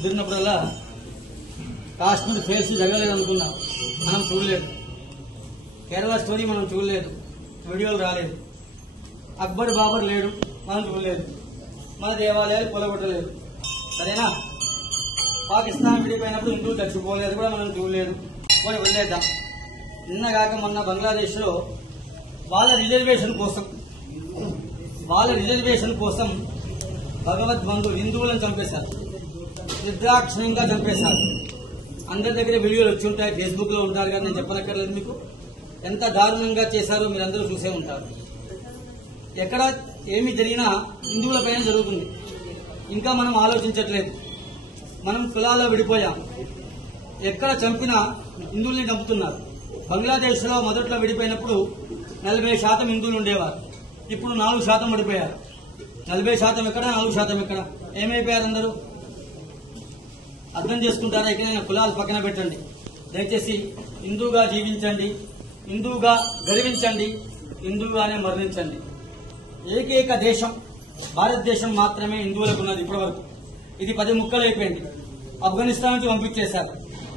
కుదిరినప్పుడల్లా Kashmir face జరగలేదు అనుకున్నాం, మనం చూడలేదు. కేరళ స్టోరీ మనం చూడలేదు, వీడియోలు రాలేదు. అక్బర్ బాబర్ లేడు, మనం చూడలేదు. మన దేవాలయాలు పొలగొట్టలేదు. సరేనా? పాకిస్తాన్ విడిపోయినప్పుడు హిందువులు చచ్చిపోలేదు కూడా మనం చూడలేదు. పోనీ వదిలేద్దాం. నిన్నగాక మొన్న బంగ్లాదేశ్ లో వాళ్ళ రిజర్వేషన్ కోసం భగవద్బంధు హిందువులను చంపేశారు, నిర్దాక్షిణ్యంగా చంపేశారు. అందరి దగ్గర వీడియోలు వచ్చి ఉంటాయి, ఫేస్బుక్ లో ఉంటారు కానీ నేను చెప్పనక్కర్లేదు మీకు. ఎంత దారుణంగా చేశారో మీరందరూ చూసే ఉంటారు. ఎక్కడ ఏమి జరిగినా హిందువులపైన జరుగుతుంది. ఇంకా మనం ఆలోచించట్లేదు. మనం కులాల్లో విడిపోయాం. ఎక్కడ చంపినా హిందువుల్ని చంపుతున్నారు. బంగ్లాదేశ్ లో మొదట్లో విడిపోయినప్పుడు 40% హిందువులు ఉండేవారు. ఇప్పుడు 4% పడిపోయారు. 40% ఎక్కడ, 4% ఎక్కడ? ఏమైపోయారు అందరూ? అర్థం చేసుకుంటారా? ఎక్కడైనా కులాలు పక్కన పెట్టండి. దయచేసి హిందూగా జీవించండి, హిందూగా గర్వించండి, హిందూగానే మరణించండి. ఏకైక దేశం భారతదేశం మాత్రమే హిందువులకు ఉన్నది ఇప్పటివరకు. ఇది 10 ముక్కలు అయిపోయింది. ఆఫ్ఘనిస్తాన్ నుంచి పంపించేశారు,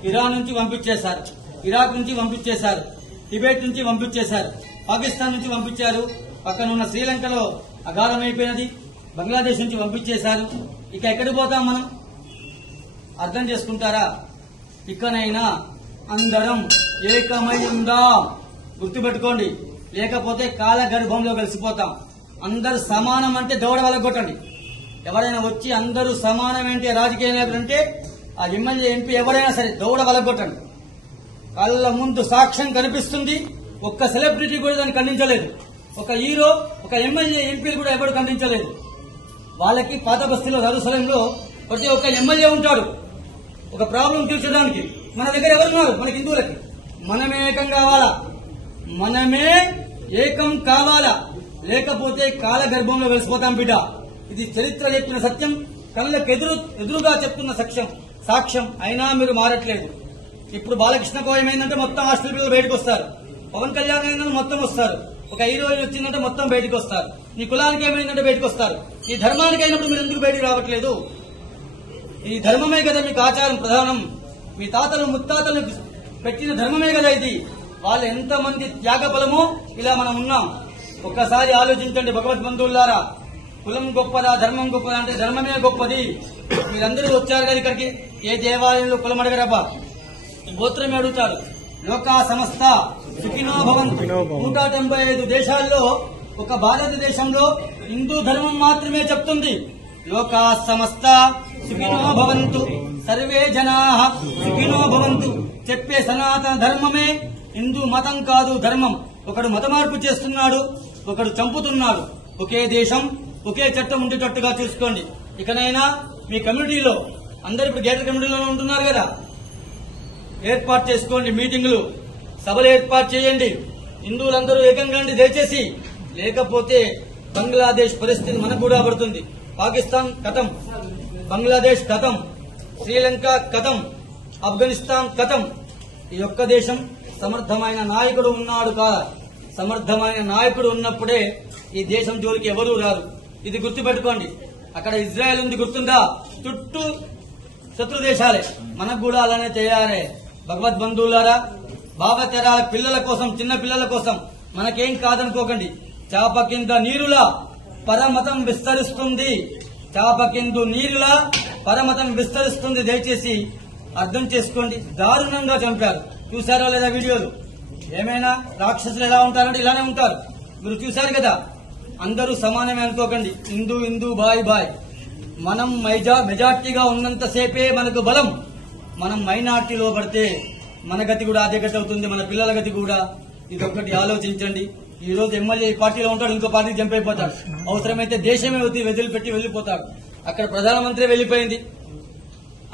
ఇరాన్ నుంచి పంపించేశారు, ఇరాక్ నుంచి పంపించేశారు, టిబెట్ నుంచి పంపించేశారు, పాకిస్తాన్ నుంచి పంపించారు, పక్కనున్న శ్రీలంకలో అగాధమైపోయినది, బంగ్లాదేశ్ నుంచి పంపించేశారు. ఇక ఎక్కడికి పోతాం మనం? అర్థం చేసుకుంటారా? ఇకనైనా అందరం ఏకమై ఉందాం. గుర్తుపెట్టుకోండి, లేకపోతే కాల గర్భంలో కలిసిపోతాం. అందరు సమానం అంటే దౌడ వలగొట్టండి. ఎవరైనా వచ్చి అందరూ సమానమేంటి రాజకీయ నాయకులు అంటే ఆ ఎమ్మెల్యే ఎంపీ ఎవరైనా సరే దౌడ వలగొట్టండి. కళ్ళ ముందు సాక్ష్యం కనిపిస్తుంది. ఒక్క సెలబ్రిటీ కూడా దాన్ని ఖండించలేదు. ఒక హీరో, ఒక ఎమ్మెల్యే ఎంపీలు కూడా ఎవరు ఖండించలేదు. వాళ్ళకి పాత బస్తీలో జెరూసలేంలో ప్రతి ఒక్క ఎమ్మెల్యే ఉంటాడు ఒక ప్రాబ్లం తీర్చడానికి. మన దగ్గర ఎవరున్నారు? మన హిందువులకి మనమే ఏకం కావాలా, మనమే ఏకం కావాలా, లేకపోతే కాల గర్భంలో కలిసిపోతాం బిడ్డ. ఇది చరిత్ర చెప్పిన సత్యం, కళ్ళకు ఎదురుగా చెప్తున్న సాక్ష్యం. అయినా మీరు మారట్లేదు. ఇప్పుడు బాలకృష్ణకు ఏమైందంటే మొత్తం హాస్టల్ పిల్లలు బయటకు వస్తారు. పవన్ కళ్యాణ్ అయిందంటే మొత్తం వస్తారు. ఒక హీరోయిన్ వచ్చిందంటే మొత్తం బయటకు వస్తారు. నీ కులానికి ఏమైందంటే బయటకు వస్తారు. ఈ ధర్మానికి అయినప్పుడు మీరు ఎందుకు బయటకు రావట్లేదు? ఈ ధర్మమే కదా మీకు ఆచారం ప్రధానం. మీ తాతలు ముత్తాతలు పెట్టిన ధర్మమే కదా ఇది. వాళ్ళు ఎంతమంది త్యాగ బలమో ఇలా మనం ఉన్నాం. ఒక్కసారి ఆలోచించండి భగవద్బంధువులారా. కులం గొప్పదా, ధర్మం గొప్పదా అంటే ధర్మమే గొప్పది. మీరందరూ వచ్చారు కదా ఇక్కడికి. ఏ దేవాలయంలో కులం అడగరబ్బా, గోత్రమే అడుగుతారు. లోకా సమస్త సుఖినో భవంతు. 175 దేశాల్లో ఒక భారతదేశంలో హిందూ ధర్మం మాత్రమే చెప్తుంది లోకా సమస్త సుఖినో భవంతు, సర్వే జనా సుఖినో భవంతు. చెప్పే సనాతన ధర్మమే హిందూ మతం కాదు, ధర్మం. ఒకడు మత మార్పు చేస్తున్నాడు, ఒకడు చంపుతున్నాడు. ఒకే దేశం, ఒకే చట్టం ఉండేటట్టుగా చూసుకోండి. ఇకనైనా మీ కమ్యూనిటీలో అందరు ఇప్పుడు గేటర్ కమ్యూనిటీలో ఉంటున్నారు కదా, ఏర్పాటు చేసుకోండి. మీటింగులు, సభలు ఏర్పాటు చేయండి. హిందువులందరూ ఏకంగా దయచేసి. లేకపోతే బంగ్లాదేశ్ పరిస్థితి మనకు కూడా పడుతుంది. పాకిస్తాన్ కథం, బంగ్లాదేశ్ కథం, శ్రీలంక కథం, ఆఫ్ఘనిస్తాన్ కథం. ఈ ఒక్క దేశం సమర్థమైన నాయకుడు ఉన్నాడు కాదా? సమర్థమైన నాయకుడు ఉన్నప్పుడే ఈ దేశం జోలికి ఎవరూ రారు. ఇది గుర్తుపెట్టుకోండి. అక్కడ ఇజ్రాయెల్ ఉంది, గుర్తుందా? చుట్టూ శత్రు దేశాలే. మనకు కూడా అలానే చేయాలి. భగవద్బంధువులారా, భావతరాల పిల్లల కోసం, చిన్న పిల్లల కోసం మనకేం కాదనుకోకండి. చాప కింద నీరులా పరమతం విస్తరిస్తుంది. చాప కింద నీరులా పరమతం విస్తరిస్తుంది. దయచేసి అర్థం చేసుకోండి. దారుణంగా చంపారు. చూశారో లేదా వీడియోలు? ఏమైనా రాక్షసులు ఎలా ఉంటారంటే ఇలానే ఉంటారు. మీరు చూశారు కదా. అందరూ సమానమే అనుకోకండి. హిందూ హిందూ బాయ్ బాయ్. మనం మెజార్టీగా ఉన్నంతసేపే మనకు బలం. మనం మైనార్టీలో పడితే మన గతి కూడా అదే గతి అవుతుంది, మన పిల్లల గతి కూడా. ఇదొక్కటి ఆలోచించండి. ఈ రోజు ఎమ్మెల్యే ఈ పార్టీలో ఉంటాడు, ఇంకో పార్టీకి జంప్ అయిపోతాడు. అవసరమైతే దేశమే వదిలిపెట్టి వెళ్లిపోతాడు. అక్కడ ప్రధానమంత్రి వెళ్లిపోయింది.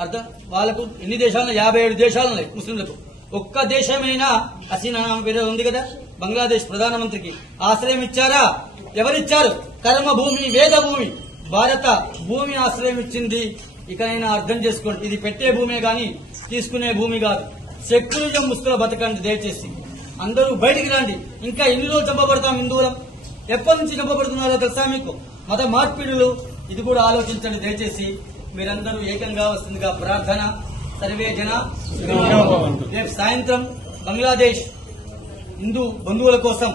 అర్థం? వాళ్ళకు ఎన్ని దేశాలు? 57 దేశాలు ఉన్నాయి ముస్లింలకు. ఒక్క దేశమైనా హసీనా పేరు ఉంది కదా, బంగ్లాదేశ్ ప్రధానమంత్రికి ఆశ్రయం ఇచ్చారా? ఎవరిచ్చారు? కర్మభూమి, వేద భూమి, భారత భూమి ఆశ్రయం ఇచ్చింది. ఇకనైనా అర్థం చేసుకోండి. ఇది పెట్టే భూమే గాని తీసుకునే భూమి కాదు. సెక్యులరిజం ముసుగులో బతకండి దయచేసి. అందరూ బయటికి రండి. ఇంకా ఎన్ని రోజులు చంపబడతాం హిందువులం? ఎప్పటి నుంచి చంపబడుతున్నారో తెలుసా మీకు? మత మార్పిడులు. ఇది కూడా ఆలోచించండి దయచేసి. మీరందరూ ఏకంగా వస్తుందిగా ప్రార్థన. సర్వే జన రేపు సాయంత్రం బంగ్లాదేశ్ హిందూ బంధువుల కోసం,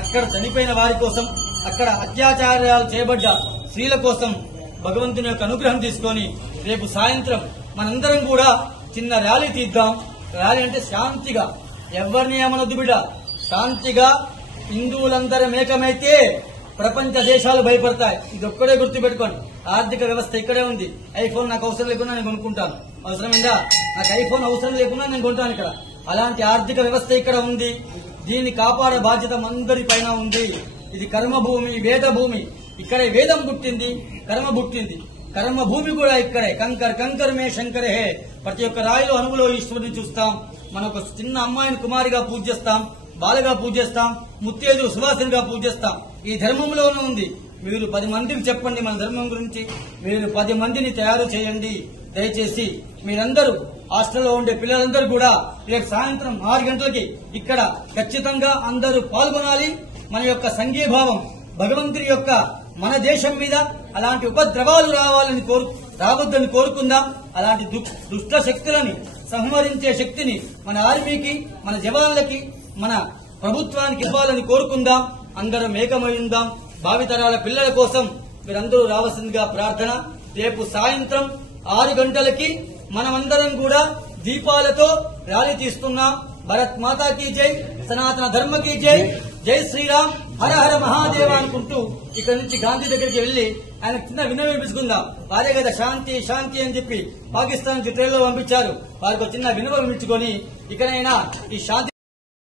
అక్కడ చనిపోయిన వారి కోసం, అక్కడ అత్యాచారాలు చేయబడ్డ స్త్రీల కోసం భగవంతుని యొక్క అనుగ్రహం తీసుకొని రేపు సాయంత్రం మనందరం కూడా చిన్న ర్యాలీ తీద్దాం. ర్యాలీ అంటే శాంతిగా, ఎవరిని ఏమనొద్దు బిడ్డ, శాంతిగా హిందువులందరం ఏకమైతే ప్రపంచ దేశాలు భయపడతాయి. ఇది ఒక్కడే గుర్తుపెట్టుకోండి. ఆర్థిక వ్యవస్థ ఇక్కడే ఉంది. ఐఫోన్ నాకు అవసరం లేకుండా నేను కొనుక్కుంటాను. అవసరమైందా? నాకు ఐఫోన్ అవసరం లేకుండా నేను కొంటాను ఇక్కడ. అలాంటి ఆర్థిక వ్యవస్థ ఇక్కడ ఉంది. దీన్ని కాపాడే బాధ్యత అందరి పైన ఉంది. ఇది కర్మభూమి, వేద భూమి. ఇక్కడే వేదం పుట్టింది, కర్మ పుట్టింది. కర్మ భూమి కూడా ఇక్కడే. కంకర్ కంకర్ మే శంకరే హే. ప్రతి ఒక్క రాయిలో అణువులో ఈశ్వరుని చూస్తాం. మనం ఒక చిన్న అమ్మాయిని కుమారిగా పూజిస్తాం, బాలగా పూజిస్తాం, ముత్తేజు సువాసినిగా పూజిస్తాం. ఈ ధర్మంలోనే ఉంది. మీరు 10 మందికి చెప్పండి మన ధర్మం గురించి. మీరు 10 మందిని తయారు చేయండి. దయచేసి మీరందరూ హాస్టల్లో ఉండే పిల్లలందరూ కూడా రేపు సాయంత్రం 6 గంటలకి ఇక్కడ ఖచ్చితంగా అందరూ పాల్గొనాలి. మన యొక్క సంఘీభావం భగవంతుని యొక్క మన దేశం మీద అలాంటి ఉపద్రవాలు రావద్దని కోరుకుందాం. అలాంటి దుష్ట శక్తులని సంహరించే శక్తిని మన ఆర్మీకి, మన జవాన్లకి, మన ప్రభుత్వానికి ఇవ్వాలని కోరుకుందాం. అందరం ఏకమై ఉందాం. భావితరాల పిల్లల కోసం మీరందరూ రావాల్సిందిగా ప్రార్థన. రేపు సాయంత్రం 6 గంటలకి మనమందరం కూడా దీపాలతో ర్యాలీ తీస్తున్నాం. భరత్ మాతాకి జై, సనాతన ధర్మకి జై, జై శ్రీరామ్, హర హర మహాదేవ అనుకుంటూ ఇక్కడ నుంచి గాంధీ దగ్గరికి వెళ్లి ఆయన చిన్న వినవించుకుందాం. వారే కదా శాంతి శాంతి అని చెప్పి పాకిస్తాన్ నుంచి ట్రైన్లో పంపించారు. వారికి చిన్న వినవించుకొని ఇకనైనా ఈ శాంతి